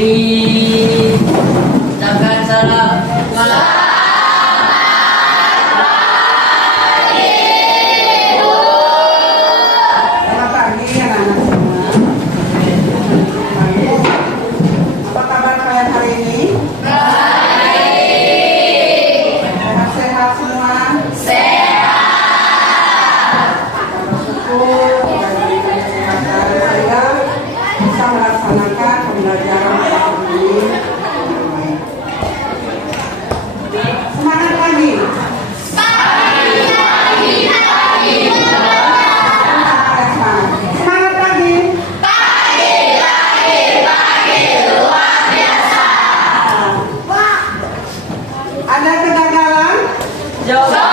berdiri. Ucapkan salam. Selamat pagi anak-anak semua. Apa kabar kalian hari ini? Sehat-sehat semua? Bersyukur saya bisa melaksanakan pembelajaran hari ini. Semangat lagi. Semangat lagi. Ada kegagalan? Coba.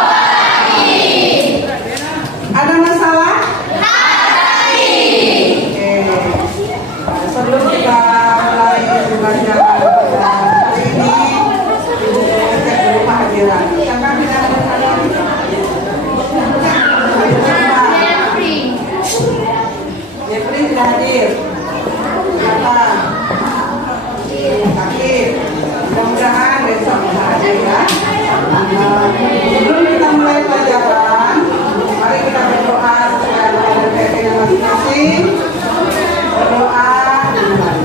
Ada masalah? Oke. Sebelum kita mulai belajar pada hari ini, Ibu cek dulu kehadiran. Siapa tidak berhadir? Jeffrey tidak hadir. Kenapa? Sakit. Mudah-mudahan besok bisa hadir ya. Sebelum kita mulai pelajaran, mari kita berdoa supaya ada keinginan masing-masing. Berdoa dimulai.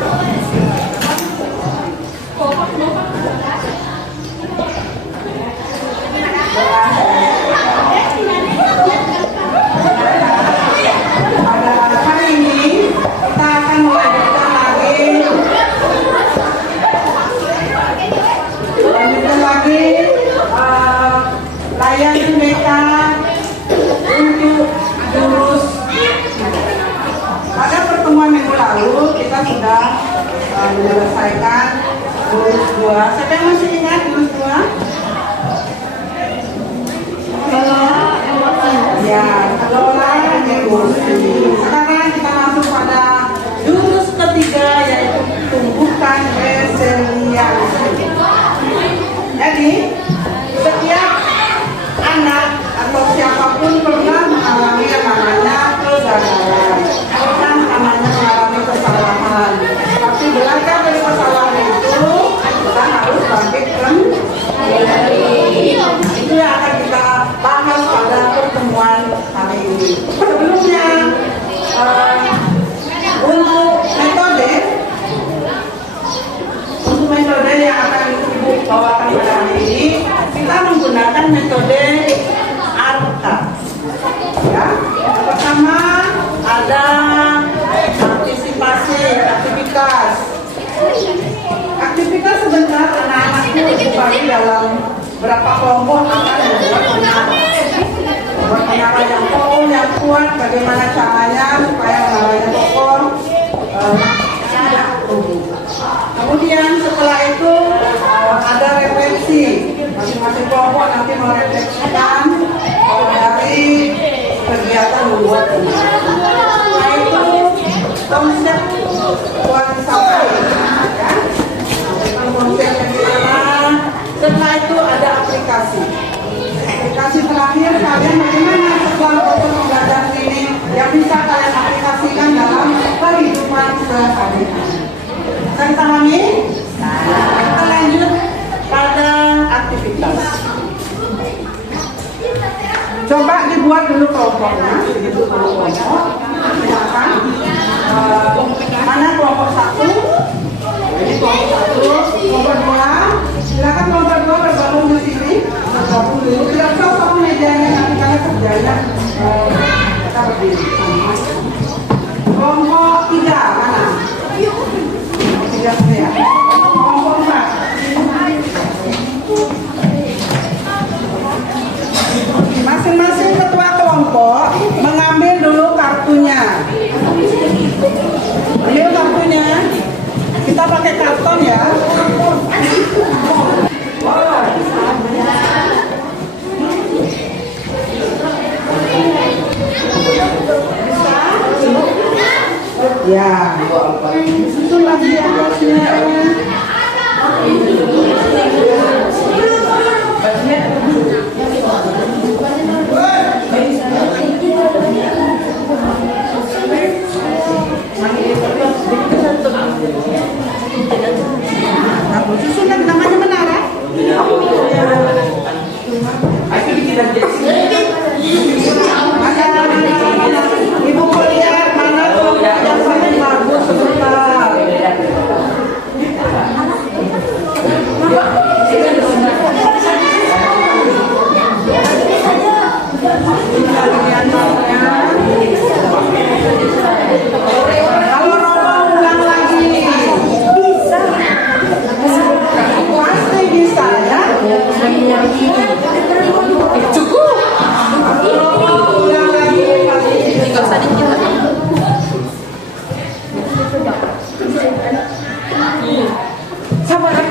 Pada hari ini kita akan melanjutkan lagi layan mereka untuk jurus. Pada pertemuan minggu lalu kita sudah menyelesaikan jurus 2. Siapa yang masih ingat jurus 2? Ya, kelola emosi. Sekarang kita masuk pada jurus ketiga, yaitu tumbuhkan resiliensi. Jadi, setiap anak atau siapapun pernah mengalami yang namanya kegagalan, pernah namanya mengalami kesalahan. Tapi belajar dari kesalahan itu, kita harus bangkit kembali. Itu yang akan kita bahas pada pertemuan hari ini. Sebelumnya, untuk metode yang akan Ibu bawakan pada hari ini, kita menggunakan metode ARTA. Ya, yang pertama ada partisipasi aktivitas. Aktivitas sebentar anak-anak itu dibagi dalam berapa kelompok akan membuat menara. Buat menara yang kokoh, yang kuat, bagaimana caranya supaya menaranya kokoh tidak runtuh. Kemudian setelah itu ada refleksi. Masing-masing kelompok nanti merefleksikan dari kegiatan membuat menara. Setelah itu konsep buat sampai ya. Konsepnya gimana? Setelah itu ada aplikasi. Aplikasi terakhir, kalian bagaimana setelah proses pembelajaran ini yang bisa kalian aplikasikan dalam kehidupan sehari-hari. Bisa dipahami? Kita lanjut pada aktivitas. Coba dibuat dulu kelompoknya, begitu dulu kelompok. Silakan. Mana kelompok 1? Ini kelompok 1, kelompok 2. Silakan kelompok 2 bergabung di sini. Bergabung dulu. Tidak usah sama mejanya, nanti kalian kerjanya kita berdiri. Kelompok 3 mana? Kelompok 3 ya. Kelompok 4. Masing-masing ketua kelompok mengambil dulu kartunya. Ambil kartunya. Kita pakai karton ya. Ya. Itu lagi atasnya.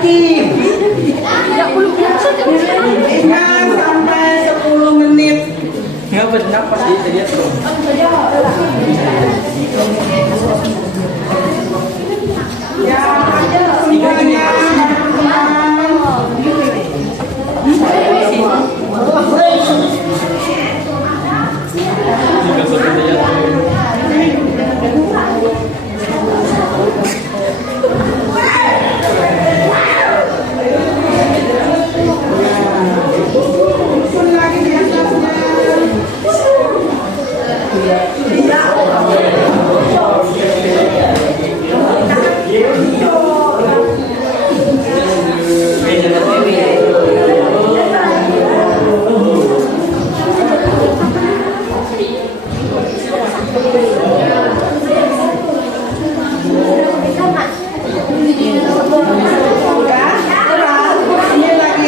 lagi. 5 sampai 10 menit. Nggak benar pasti dia tuh. Ya, semuanya Juga seperti dia tuh. Susun lagi di atasnya. Ini lagi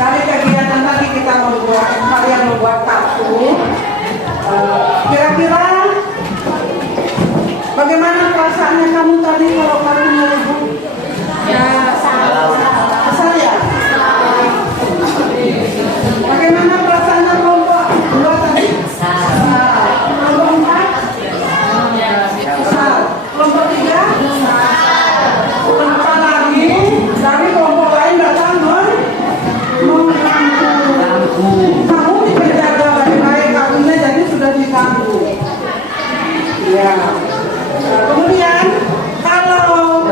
dari kegiatan tadi kita kalian membuat kartu. Kira-kira bagaimana perasaannya kamu tadi kalau kartunya rubuh? Ya, kesal ya? Bagaimana perasaannya kelompok 2 tadi? Kelompok 4? Kesal. Kelompok 3? Kenapa lagi? Dari kelompok lain datang mengganggu. Kamu dijaga baik-baik, kamunya jadi sudah diganggu. Ya. Kemudian kalau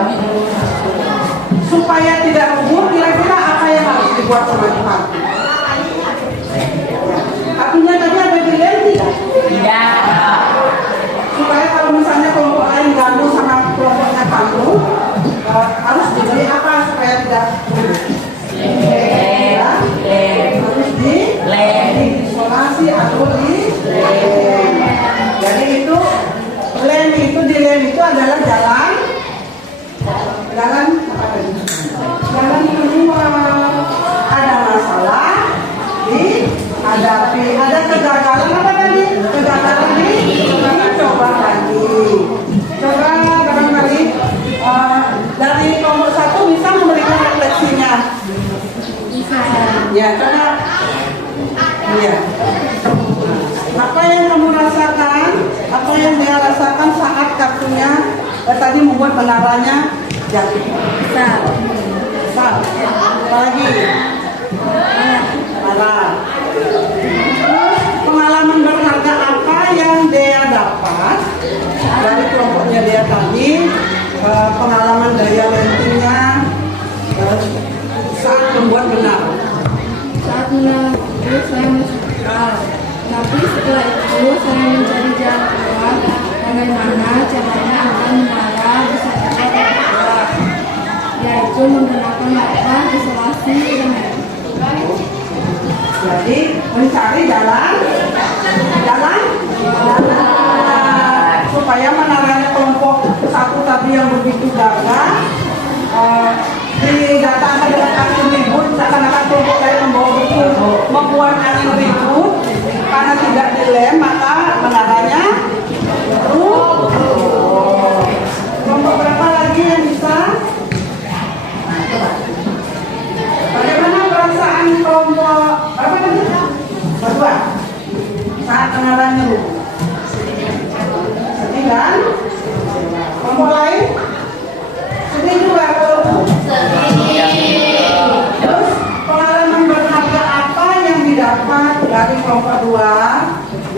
supaya tidak rubuh, kira-kira apa yang harus dibuat sama Tuhan? Artinya tadi ada pilihan tidak? Tidak. Supaya kalau misalnya kelompok lain ganggu sama kelompoknya kamu, harus diberi apa supaya tidak rubuh? Harus diisolasi atau di lem. Jadi itu di lem itu adalah jalan apa tadi? Jalan keluar. Ada masalah dihadapi, ada kegagalan apa tadi? Kegagalan dicoba lagi. Coba barangkali dari kelompok 1 bisa memberikan refleksinya. Ya, karena ya. Apa yang kamu rasakan? Apa yang dia rasakan saat kartunya tadi membuat menaranya jatuh? Kesal. Lagi. Marah. Pengalaman berharga apa yang dia dapat dapat dari kelompoknya dia tadi pengalaman daya lentingnya saat membuat benang. Saat menang itu saya masuk akal, tapi setelah itu saya mencari jalan keluar bagaimana caranya agar menara bisa dapat keluar, yaitu menggunakan lakban, isolasi, dan Jadi mencari jalan supaya menaranya kelompok satu tadi yang begitu gagah didatangkan dengan angin ribut, seakan-akan kelompok saya membawa buku membuat angin ribut karena tidak dilem maka menaranya kelompok berapa lagi yang bisa? Bagaimana perasaan kelompok berapa tadi? Berdua saat menaranya sedih kan? Kelompok lain? Sedih juga kalau terus pengalaman berharga apa yang didapat dari kelompok dua?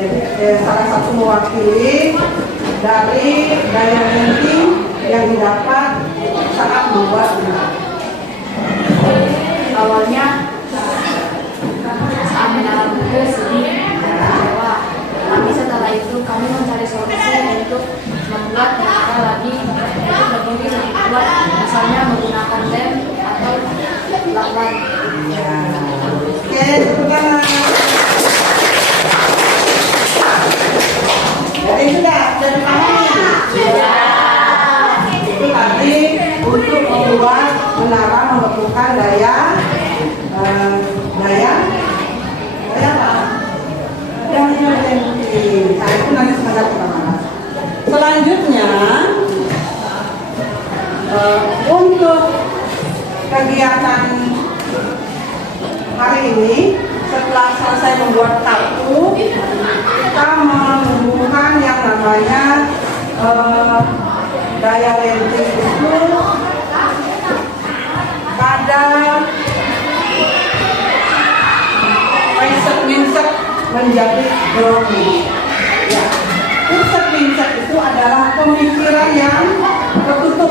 Jadi salah satu mewakili dari daya lenting yang didapat saat membuat benang. awalnya saat mendalam buku sedih dan kecewa, tapi setelah itu kami mencari solusi untuk membuat mereka lagi untuk berdiri lebih kuat, misalnya menggunakan lem atau lakban. Oke, sebentar. Jadi sudah dipahami. Itu tadi untuk membuat menara memerlukan daya apa? Daya lenting. Nah, itu nanti sebentar kita bahas. Selanjutnya untuk kegiatan hari ini setelah selesai membuat kartu kita menumbuhkan yang namanya daya lenting itu pada winsek menjadi grounding. Ya, winsek itu adalah pemikiran yang tertutup.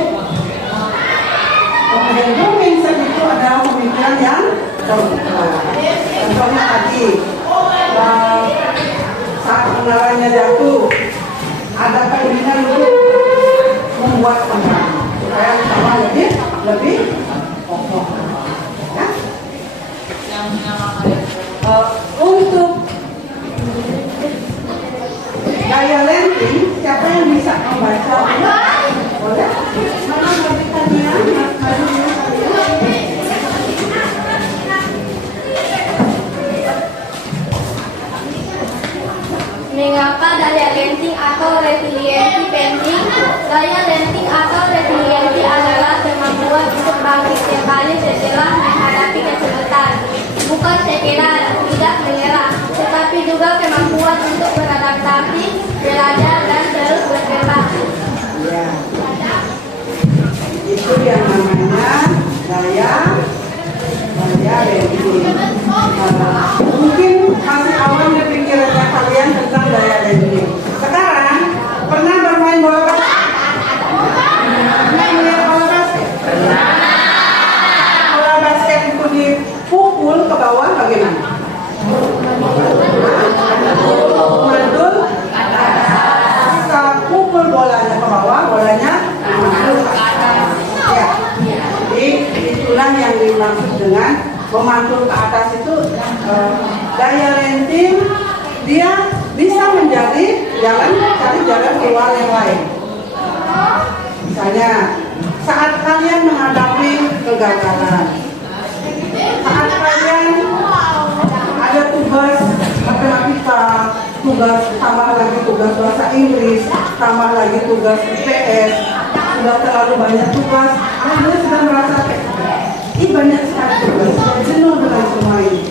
Kemudian winsek itu adalah pemikiran yang terbuka. Contohnya tadi saat menaranya jatuh ada keinginan untuk membuat benang supaya sama lebih kokoh. Ya? Untuk daya lenting, siapa yang bisa membaca? Boleh? Mana grafikannya? Mengapa daya lenting atau resiliensi penting? Daya lenting atau resiliensi adalah kemampuan untuk bangkit kembali setelah menghadapi kesulitan. Bukan sekedar tidak menyerah, tetapi juga kemampuan untuk beradaptasi, belajar, dan terus berkembang. Ya. Itu yang namanya daya lenting. Mungkin masih awam di pikirannya kalian tentang daya lenting. Sekarang pernah bermain bola basket? Pernah melihat bola basket? Bola basket itu dipukul ke bawah bagaimana? Mandul kita pukul bolanya ke bawah, bolanya mandul ke atas. Ya. Jadi itulah yang dimaksud dengan memantul ke atas itu daya lenting dia bisa menjadi cari jalan keluar yang lain. Misalnya saat kalian menghadapi kegagalan, saat kalian ada tugas matematika, tugas tambah lagi tugas bahasa Inggris, tambah lagi tugas IPS, sudah terlalu banyak tugas, Anda sudah merasa banyak sekali tugas, jenuh dengan semua ini.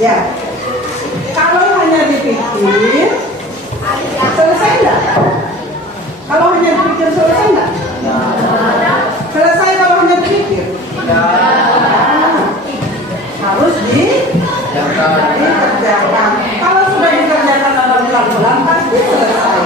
Ya, kalau hanya dipikir, selesai enggak? Kalau hanya dipikir, selesai enggak? Selesai kalau hanya dipikir? Harus dikerjakan. Kalau sudah dikerjakan dalam pelan-pelan, pasti selesai.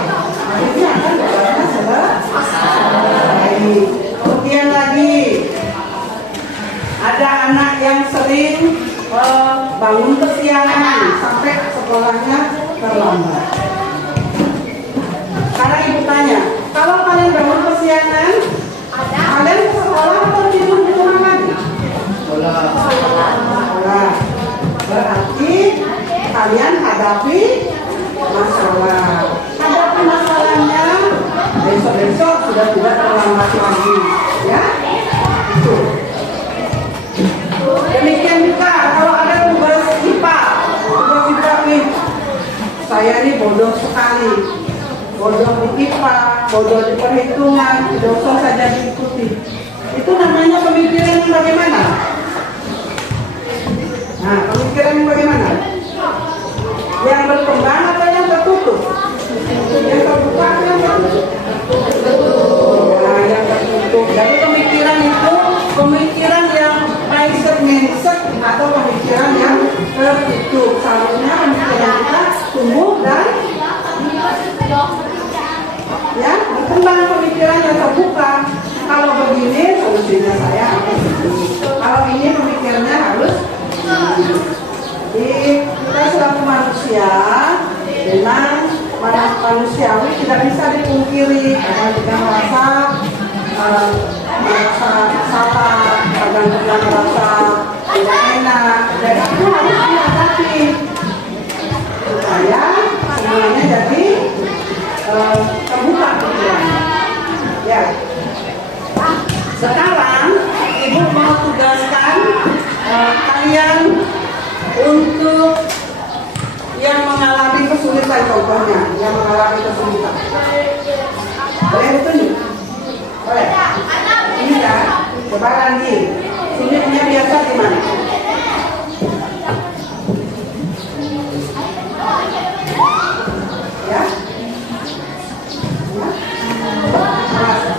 ini bodoh sekali. Bodoh di IPA, bodoh di perhitungan, dosa saja diikuti. Itu namanya pemikiran yang bagaimana? Nah, pemikiran yang bagaimana? Yang berkembang atau yang tertutup? Yang terbuka atau yang tertutup? Nah, yang tertutup. Jadi pemikiran itu pemikiran yang mindset atau pemikiran yang tertutup. Seharusnya pemikiran kita tumbuh dan ya berkembang, pemikiran yang terbuka. Kalau begini solusinya saya harus begini. Kalau ini pemikirannya harus jadi kita selaku manusia dengan manusiawi tidak bisa dipungkiri karena kita merasa salah, kadang-kadang merasa tidak enak. Jadi itu harus dihadapi supaya semuanya jadi terbuka pikirannya. Ya. Sekarang Ibu mau tugaskan kalian untuk yang mengalami kesulitan, contohnya yang mengalami kesulitan. Boleh ditunjuk? Boleh. Ini kan, coba lagi. Sulitnya biasa di mana? Ya?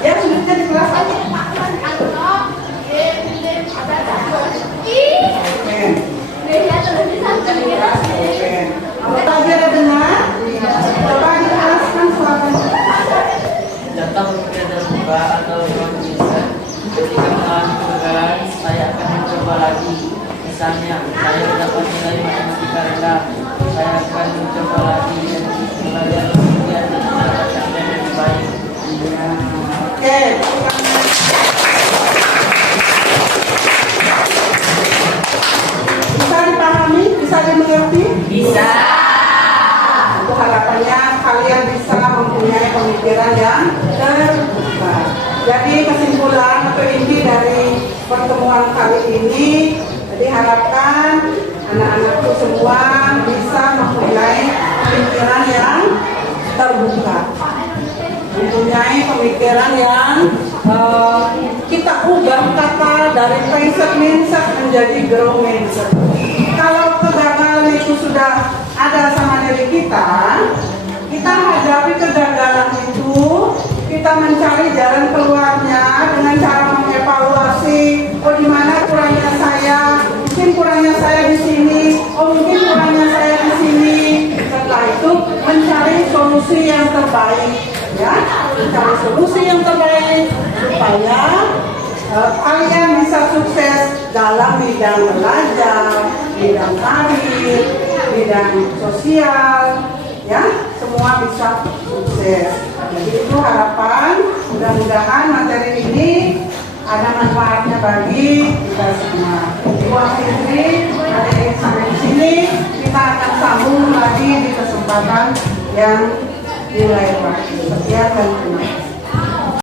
Ya, sulitnya di kelas aja. Apa lagi ada dengar? Coba dijelaskan suara. Datang pemikiran terbuka atau ruang bisa. Ketika mengalami kegagalan, saya akan mencoba lagi. Misalnya, saya mendapat nilai matematika rendah, saya akan mencoba lagi dan belajar kemudian mendapatkan yang lebih baik. Oke. Bisa dipahami? Bisa dimengerti? Bisa. Itu harapannya kalian bisa mempunyai pemikiran yang terbuka. Jadi kesimpulan atau inti dari pertemuan kali ini, jadi harapkan anak-anakku semua bisa mempunyai pemikiran yang terbuka, mempunyai pemikiran yang kita ubah kata dari mindset menjadi grow mindset. Kalau kegagalan itu sudah ada sama diri kita hadapi kegagalan itu, kita mencari jalan keluarnya dengan cara mengevaluasi, oh di mana kurangnya saya, mungkin kurangnya saya di sini, oh mungkin kurangnya saya di sini. Setelah itu mencari solusi yang terbaik, ya, mencari solusi yang terbaik supaya kalian bisa sukses dalam bidang belajar, bidang karir, bidang sosial, ya, semua bisa sukses. Jadi itu harapan, mudah-mudahan materi ini ada manfaatnya bagi kita semua. Ibu akhiri materi sampai di sini, kita akan sambung lagi di kesempatan yang di lain waktu. Sekian dan terima kasih.